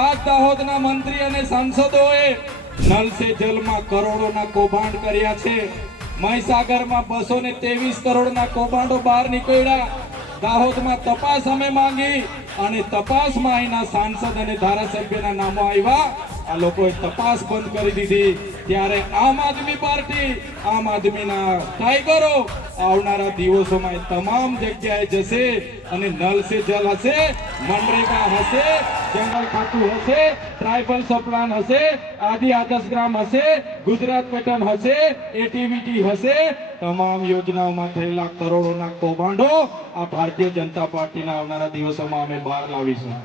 આ દાહોદના મંત્રી અને સાંસદોએ નલ સે જલમાં કરોડોના કૌભાંડ કર્યા છે. મહીસાગરમાં બસો ને ત્રેવીસ કરોડના કૌભાંડો બહાર નીકળ્યા. દાહોદમાં તપાસ અમે માંગી અને તપાસમાં અહીંના સાંસદ અને ધારાસભ્યના નામો આવ્યા. આ લોકોએ તપાસ બંધ કરી દીધી. ત્યારે આમ આદમી પાર્ટી, આમ આદમીના ટાઈગરો આવનારા દિવસોમાં તમામ જગ્યાએ જશે અને નલ સે જલ હશે, મનરેગા હશે, જંગલ ખાતું હશે, ટ્રાઇબલ સપ્લાન હશે, આદિ આદર્શ ગ્રામ હશે, ગુજરાત પેટર્ન હશે એટીવીટી હશે, તમામ યોજનાઓમાં થયેલા કરોડોના કૌભાંડો આ ભારતીય જનતા પાર્ટીના આવનારા દિવસોમાં અમે બહાર લાવીશું.